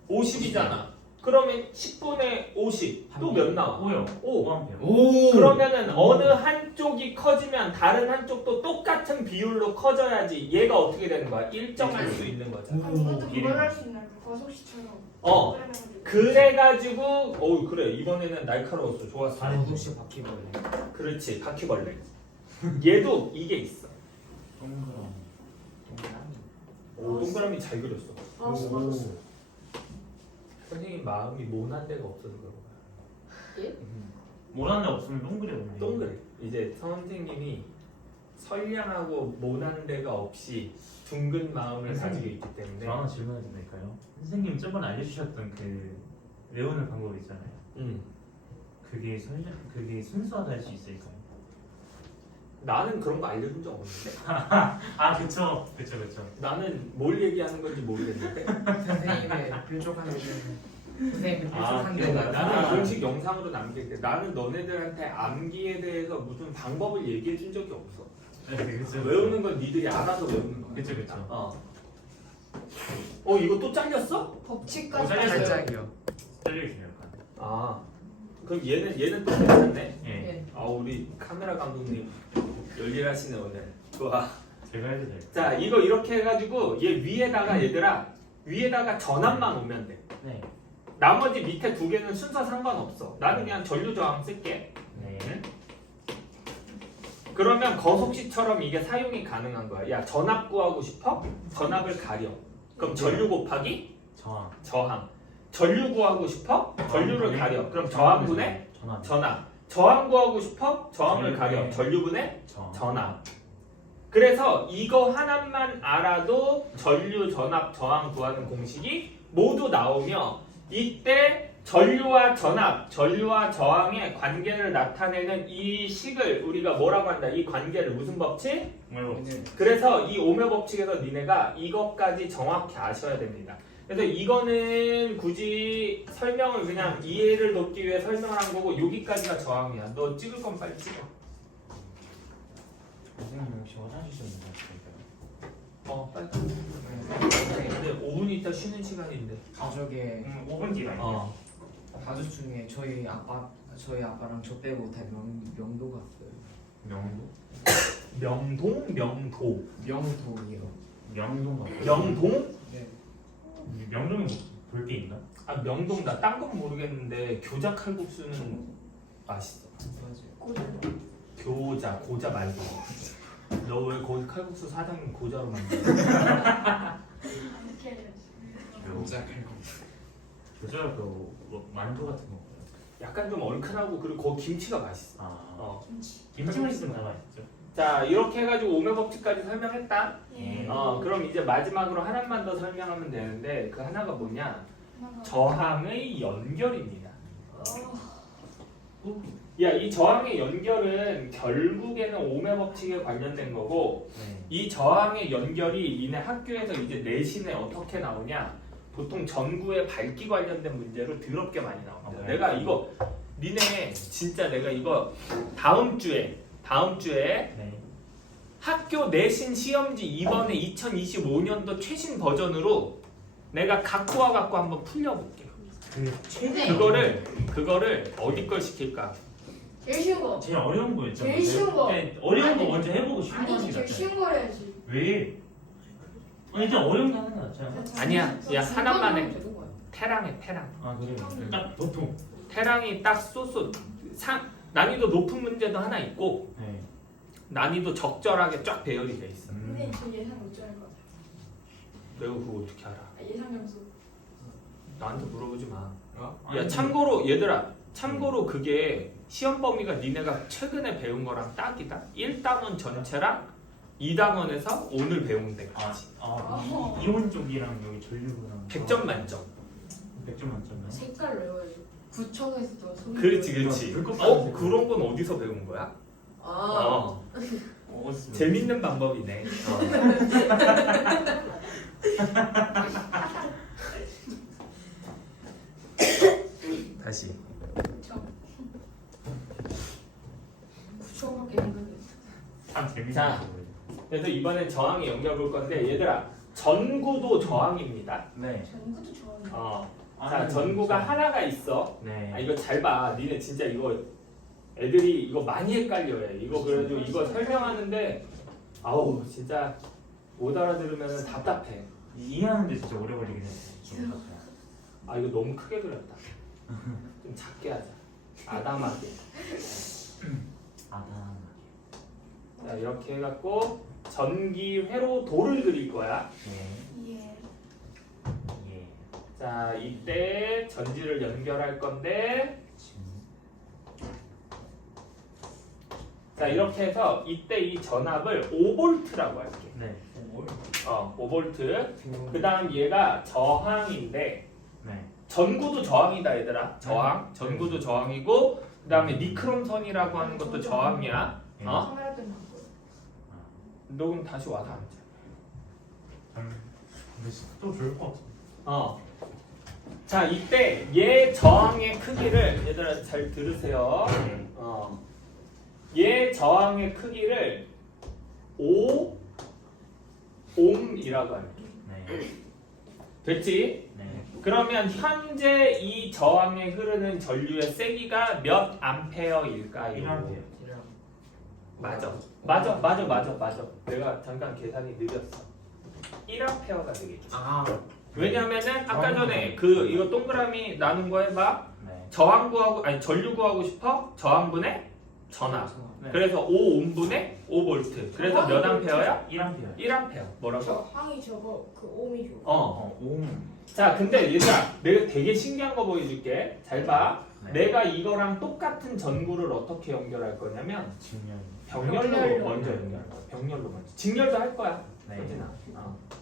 50이잖아. 그러면 10분의 50. 또 몇 나와? 5요. 5. 5암페어. 오. 그러면은 어느 한쪽이 커지면 다른 한쪽도 똑같은 비율로 커져야지 얘가 어떻게 되는 거야? 일정할 수 있는 거잖아. 아, 이것도 그걸 할 수 있나요? 거속시처럼. 그래가지고 그래 이번에는 날카로웠어. 좋았어. 혹시 바퀴벌레. 그렇지 바퀴벌레. 얘도 이게 있어. 동그라미. 동그라미 잘 그렸어. 아, 수고하셨어. 선생님 마음이 모난 데가 없어서 그런 거야. 모란데 없으면 동그래 보네. 동그래. 이제 선생님이 선량하고 모난 데가 없이 둥근 마음을 가지고 있기 때문에. 저 하나 질문해도 될까요? 선생님 저번에 알려주셨던 그 외우는 방법 있잖아요. 그게 순수하다 할 수 있을까요? 나는 그런 거 알려준 적 없는데. 아 그쵸. 나는 뭘 얘기하는 건지 모르겠는데. 선생님의 불족한 선생님의 불족한 나는 데가 공식 영상으로 남길게. 나는 너네들한테 암기에 대해서 무슨 방법을 얘기해 준 적이 없어. 네, 그쵸. 외우는 건 니들이 알아서 외우는 거야. 그쵸. 이거 또 잘렸어? 법칙까지. 잘렸어요. 살짝이요. 떨려주세요 약간. 그럼 얘는 또 괜찮네. 예. 우리 카메라 감독님 열일하시네 오늘. 좋아. 제가 해도 돼요. 자 이거 이렇게 해가지고 얘 위에다가 전압만 오면 돼. 네. 나머지 밑에 두 개는 순서 상관없어. 나는 그냥 전류 저항 쓸게. 네. 그러면 거속시처럼 이게 사용이 가능한 거야. 야 전압 구하고 싶어? 전압을 가려. 그럼 전류 곱하기 저항. 전류 구하고 싶어? 전류를 가려. 그럼 저항분의 전압. 전압. 저항 구하고 싶어? 저항을 가려. 전류분의 전압. 그래서 이거 하나만 알아도 전류, 전압, 저항 구하는 공식이 모두 나오며 이때 전류와 전압, 전류와 저항의 관계를 나타내는 이 식을 우리가 뭐라고 한다? 이 관계를 무슨 법칙? 그래서 이 오묘 법칙에서 니네가 이것까지 정확히 아셔야 됩니다. 그래서 이거는 굳이 설명을 그냥 이해를 돕기 위해 설명을 한 거고 여기까지가 저항이야. 너 찍을 건 빨리 찍어. 선생님 혹시 화장실 좀 빨리. 근데 5분 있다 쉬는 시간인데. 가족의 5분 뒤에 가족 중에 저희 아빠랑 저 빼고 다 명도 갔어요. 명도? 명동? 명도. 명도이요. 명동 같아. 명동? 네. 명동에 볼 게 있나? 아 명동 나 딴 건 모르겠는데 교자 칼국수는 맛있어. 맞아요. 고등. 교자 고자 말고. 너 왜 거기 칼국수 사장님 고자로 만들어? 이렇게 모자 칼국수. 교자 그 만두 같은 거. 약간 좀 얼큰하고 그리고 거기 김치가 맛있어. 김치. 김치만 있으면 다 맛있죠. 자 이렇게 해가지고 오묘 법칙까지 설명했다. 예. 그럼 이제 마지막으로 하나만 더 설명하면 되는데 그 하나가 뭐냐? 저항의 연결입니다. 야, 이 저항의 연결은 결국에는 오묘 법칙에 관련된 거고 네. 이 저항의 연결이 니네 학교에서 이제 내신에 어떻게 나오냐? 보통 전구의 밝기 관련된 문제로 더럽게 많이 나옵니다. 네. 내가 이거 니네 진짜 내가 이거 다음 주에 네. 학교 내신 시험지 이번에 2025년도 최신 버전으로 내가 갖고 와갖고 한번 풀려볼게. 그 최대 그거를 어디 걸 시킬까? 제일 쉬운 거. 제일 어려운 거였죠. 제일 쉬운 거. 어려운 거 먼저 해보고 쉬운 거 하는 아니지 게 제일 낫잖아. 쉬운 걸 해야지. 왜? 일단 어려운 거 하는 게 낫잖아. 아니야, 야 하나만 해. 되는 거야. 태랑해 태랑. 아 그래. 딱 보통. 태랑이 딱 난이도 높은 문제도 하나 있고 네. 난이도 적절하게 쫙 배열이 돼 있어. 근데 저 예상 못 정할 것 같아. 내가 그거 어떻게 알아? 예상 점수. 나한테 물어보지 마. 야 아니, 참고로 얘들아 참고로 그게 시험 범위가 니네가 최근에 배운 거랑 딱이다. 1단원 전체랑 2단원에서 오늘 배운 데까지. 이온 쪽이랑 여기 전류구랑 100점 만점. 100점 만점이야. 색깔 외워야지. 구청에서도 소리. 그렇지. 불꽃 받는 그런 건 어디서 배운 거야? 아. 어디서 재밌는 방법이네. 다시. 구청밖에 생각이 없어. 참 재밌는 자. 거. 그래서 이번에 저항에 연결 볼 건데 얘들아 전구도 저항입니다. 네. 전구도 좋아하는. 자 전구가 하나가 있어. 네. 이거 잘 봐. 니네 진짜 이거 애들이 이거 많이 헷갈려해. 이거 그래도 이거 설명하는데 아우 진짜 못 알아들으면 답답해. 이해하는데 진짜 오래 걸리긴 했어. 아 이거 너무 크게 그렸다. 좀 작게 하자. 아담하게. 자 이렇게 해갖고 전기 회로도를 그릴 거야. 네. 예. 예. 자 이때 전지를 연결할 건데 자 이렇게 해서 이때 이 전압을 5V라고 할게. 네. 5V. 그 다음 얘가 저항인데 네. 전구도 저항이다 얘들아. 저항. 전구도 저항이고 그 다음에 니크롬선이라고 하는 것도 저항이야. 카메라 때문에 안 보여. 너 그럼 다시 와서 앉아. 근데 또 좋을 것 같아. 자 이때 얘 저항의 크기를 얘들아 잘 들으세요. 네. 얘 저항의 크기를 5옴이라고 할게. 네. 됐지? 네. 그러면 현재 이 저항에 흐르는 전류의 세기가 몇 암페어일까요? 1암페어. 맞아. 내가 잠깐 계산이 느렸어. 1암페어가 되겠지. 왜냐면은 아까 전에 그 이거 동그라미 나눈 거 해봐. 네. 전류 구하고 싶어? 저항분의 전압. 네. 그래서 5옴분의 5V. 그래서 몇 암페어야? 1암페어. 1암페어. 뭐라고? 저항이 저거 그 ohm이죠. 어. 5옴. 자, 근데 얘들아, 내가 되게 신기한 거 보여줄게. 잘 봐. 네. 내가 이거랑 똑같은 전구를 어떻게 연결할 거냐면 직렬. 병렬로 병렬로. 먼저 연결할 거야. 병렬로 먼저. 직렬도 할 거야. 네. 효진아.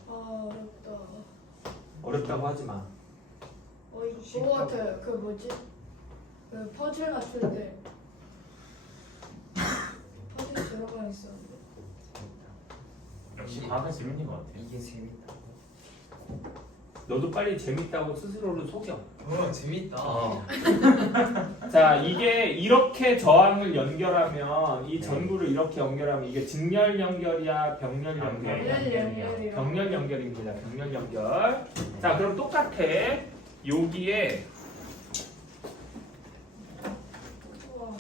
아 어렵다. 어렵다고 하지 마. 이거 그거 같아요. 그 뭐지? 그 퍼즐 맞출 때 퍼즐이 여러 번 있었는데. 역시 과학은 재밌는 것 같아요. 이게 재밌다. 너도 빨리 재밌다고 스스로를 속여. 재밌다. 자, 이게 이렇게 저항을 연결하면 이 전구를 이렇게 연결하면 이게 직렬 연결이야, 병렬 연결이야? 연결이요. 병렬 연결입니다. 병렬 연결. 자, 그럼 똑같아. 여기에 우와.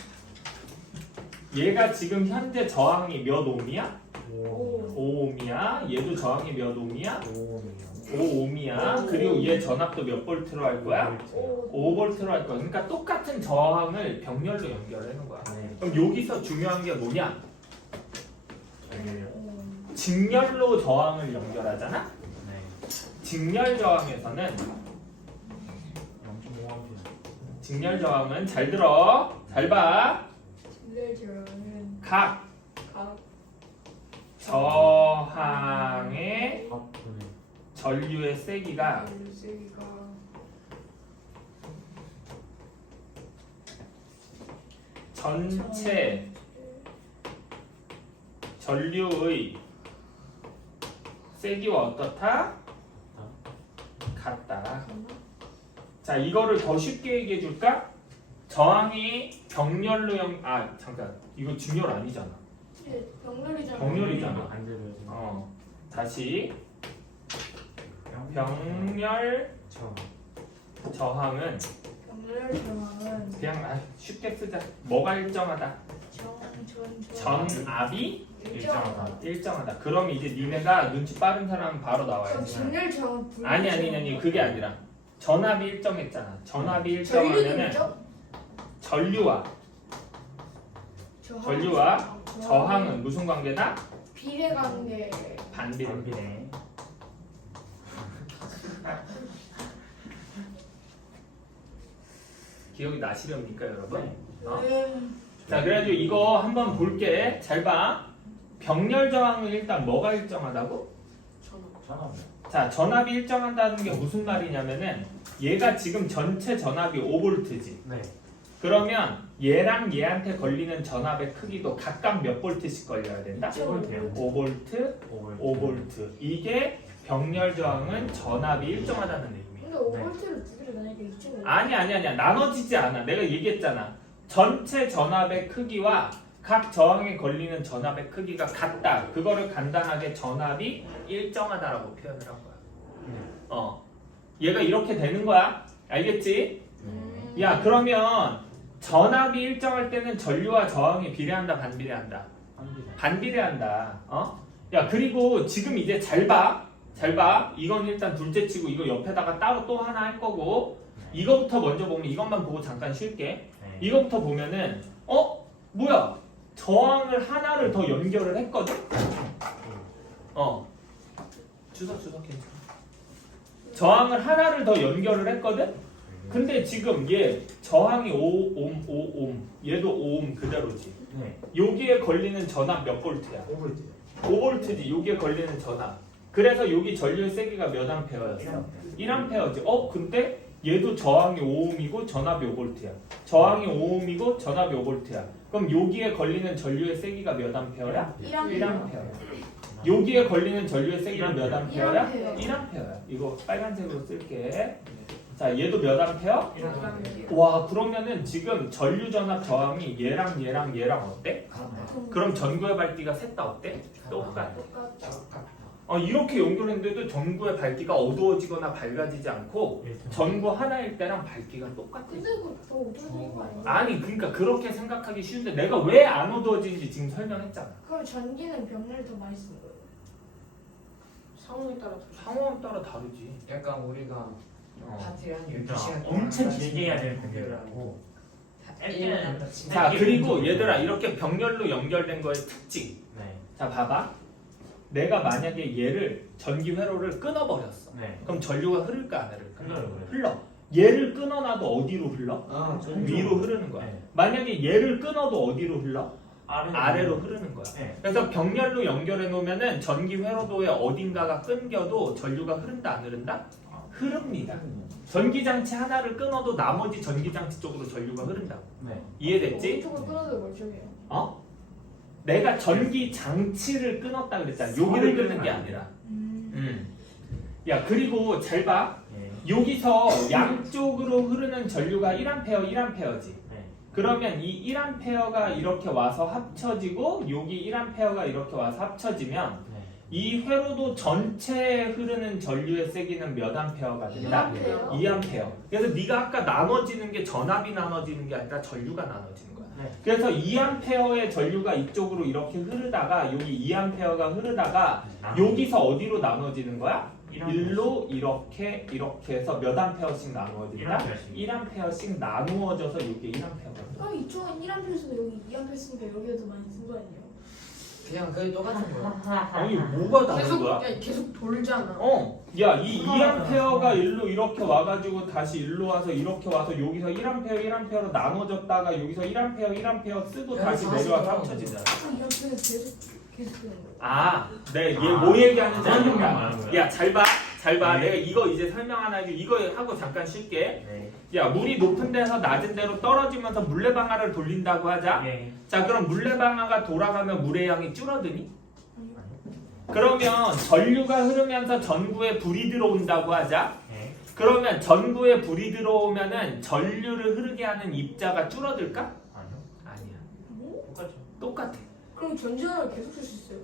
얘가 지금 현재 저항이 몇 옴이야? 5. 5옴이야. 얘도 저항이 몇 옴이야? 5옴이요. 5옴이야. 그리고 얘 전압도 몇 볼트로 할 거야? 5볼트로 할 거야. 그러니까 똑같은 저항을 병렬로 연결하는 거야. 네. 그럼 여기서 중요한 게 뭐냐? 알겠네요. 직렬로 저항을 연결하잖아? 네. 직렬 저항에서는 0.5암페어. 직렬 저항은 잘 들어. 잘 봐. 진례저는 각 각 저항의 합분의 전류의 세기가 세기가 전체 전류의 세기와 어떻다? 같다. 자, 이거를 더 쉽게 얘기해 줄까? 저항이 병렬로 잠깐. 이거 직렬 아니잖아. 병렬이잖아. 병렬이잖아. 안 들어요. 다시 병렬 저. 병렬 저항은 저항은 그냥 쉽게 쓰자. 뭐가 일정하다? 전압이 일정하다. 그럼 이제 니네가 눈치 빠른 사람은 바로 나와야지. 진렬 저항 아니 그게 아니라 전압이 일정했잖아. 전압이 전류도 일정하면은 있죠? 전류와 저항은 무슨 관계다? 비례 관계. 반비례. 반비례. 기억이 나시렵니까, 여러분? 어? 음, 자, 그래가지고 이거 한번 볼게. 잘 봐. 병렬 저항은 일단 뭐가 일정하다고? 전압이요. 자, 전압이 일정한다는 게 무슨 말이냐면은 얘가 지금 전체 전압이 5볼트지. 네. 그러면 얘랑 얘한테 걸리는 전압의 크기도 각각 몇 볼트씩 걸려야 된다? 5볼트요. 5볼트, 5볼트. 이게 병렬 저항은 전압이 일정하다는 의미야. 근데 5볼트를 두 개를 나니까 2.5. 아니야. 나눠지지 않아. 내가 얘기했잖아. 전체 전압의 크기와 각 저항에 걸리는 전압의 크기가 같다. 그거를 간단하게 전압이 일정하다라고 표현을 한 거야. 얘가 이렇게 되는 거야. 알겠지? 야, 그러면 전압이 일정할 때는 전류와 저항이 비례한다, 반비례한다? 반비례. 반비례한다. 야, 그리고 지금 이제 잘 봐. 이건 일단 둘째 치고 이거 옆에다가 따로 또 하나 할 거고 이거부터 먼저 보면 이것만 보고 잠깐 쉴게. 네. 이거부터 보면은 뭐야? 저항을 하나를 더 연결을 했거든? 주석 괜찮아. 저항을 하나를 더 연결을 했거든? 근데 지금 얘 저항이 5옴, 얘도 5옴 그대로지. 네. 여기에 걸리는 전압 몇 볼트야? 5볼트요. 5볼트지. 여기에 걸리는 전압. 그래서 여기 전류의 세기가 몇 암페어였어? 1암페어지. 근데 얘도 저항이 5옴이고 전압이 5볼트야. 저항이 5옴이고 전압이 5볼트야. 그럼 여기에 걸리는 전류의 세기가 몇 암페어야? 1암페어. 여기에 걸리는 전류의 세기는 몇 암페어야? 1암페어야. 이거 빨간색으로 쓸게. 자, 얘도 몇 암페어? 와, 그러면은 지금 전류 전압 저항이 얘랑 어때? 그럼 전구의 밝기가 셋 다 어때? 똑같아. 이렇게 연결했는데도 전구의 밝기가 어두워지거나 밝아지지 않고 전구 하나일 때랑 밝기가 똑같아. 근데 그거 더 어두워지는 거 아니야? 아니, 그러니까 그렇게 생각하기 쉬운데 내가 왜 안 어두워지는지 지금 설명했잖아. 그럼 전기는 병렬 더 많이 쓰는 거예요? 상황에 따라 다르지. 약간 우리가 파티를 한 12시간 엄청 길게 해야 되는 관계라고. 자 그리고 얘들아 이렇게 병렬로 연결된 거의 특징. 네. 자 봐봐. 내가 만약에 얘를 전기 회로를 끊어버렸어. 네. 그럼 전류가 흐를까 안 흐를까? 흘러요. 흘러. 얘를 끊어놔도 어디로 흘러? 아, 위로 흐르는 거야. 네. 만약에 얘를 끊어도 어디로 흘러? 아래로 흐르는 거야. 네. 그래서 병렬로 연결해 놓으면은 전기 회로도에 어딘가가 끊겨도 전류가 흐른다 안 흐른다? 흐릅니다. 전기 장치 하나를 끊어도 나머지 전기 장치 쪽으로 전류가 흐른다고. 네. 이해됐지? 이쪽을 끊어도 멀쩡해요. 어? 내가 전기 장치를 끊었다 그랬잖아. 여기를 끊는 게 아니라. 야 그리고 잘 봐. 네. 여기서 양쪽으로 흐르는 전류가 1A, 1A지. 네. 그러면 이 1A가 이렇게 와서 합쳐지고 여기 1A가 이렇게 와서 합쳐지면 네. 이 회로도 전체에 흐르는 전류의 세기는 몇 암페어가 된다? 2A. 그래서 네가 아까 나눠지는 게 전압이 나눠지는 게 아니라 전류가 나눠지는 거야. 네. 그래서 2A의 전류가 이쪽으로 이렇게 흐르다가 여기 2A가 흐르다가 여기서 어디로 나눠지는 거야? 1로 이렇게 해서 몇 암페어씩 나누어진다? 1암페어씩 나누어져서 이게 1암페어가 그럼 이쪽은 1A 쓰고 여기 2A 쓰니까 여기에도 많이 쓴 거 아니에요? 그냥 그게 똑같은 거야. 아니 뭐가 다른 계속 거야? 계속 돌잖아. 야, 이 2A가 일로 이렇게 와가지고 다시 일로 와서 이렇게 와서 여기서 1A, 1A로 나눠졌다가 여기서 1A 쓰고 다시 내려와서 합쳐지잖아. 그럼 이렇게는 계속 쓰는 거예요. 아, 네, 얘 뭐 얘기하는지 그런 알겠다. 경우가 많은 거야. 야, 잘 봐. 네. 내가 이거 이제 설명 하나 해줘. 이거 하고 잠깐 쉴게. 네. 야, 물이 높은 데서 낮은 데로 떨어지면서 물레방아를 돌린다고 하자. 네. 자, 그럼 물레방아가 돌아가면 물의 양이 줄어드니? 그러면 전류가 흐르면서 전구에 불이 들어온다고 하자. 네. 그러면 전구에 불이 들어오면은 전류를 흐르게 하는 입자가 줄어들까? 아니요. 아니야. 뭐? 똑같죠. 똑같아. 그럼 전지현을 계속 쓸 수 있어요.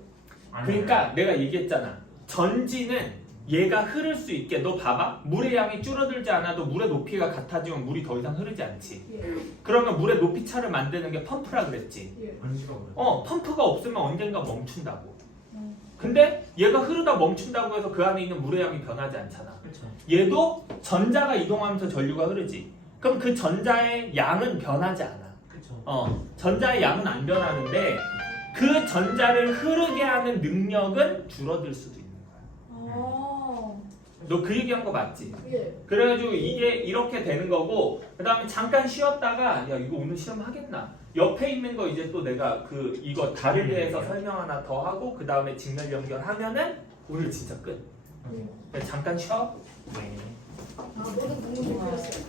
그러니까 내가 얘기했잖아. 전지는 얘가 흐를 수 있게 너 봐봐. 물의 양이 줄어들지 않아도 물의 높이가 같아지면 물이 더 이상 흐르지 않지. 예. 그러면 물의 높이 차를 만드는 게 펌프라 그랬지. 예. 번지가 뭐예요? 펌프가 없으면 언젠가 멈춘다고. 근데 얘가 흐르다 멈춘다고 해서 그 안에 있는 물의 양이 변하지 않잖아. 그렇죠. 얘도 전자가 이동하면서 전류가 흐르지. 그럼 그 전자의 양은 변하지 않아. 그렇죠. 전자의 양은 안 변하는데 그 전자를 흐르게 하는 능력은 줄어들 수도 있는 거야. 아. 너 그 얘기한 거 맞지? 예. 그래가지고 이게 이렇게 되는 거고 그 다음에 잠깐 쉬었다가 야 이거 오늘 시험 하겠나? 옆에 있는 거 이제 또 내가 그 이거 다르게 해서 설명 하나 더 하고 그 다음에 직렬 연결하면은 오늘 진짜 끝. 그래서 잠깐 쉬어. 네. 아, 모든 공부 좀 배웠어요.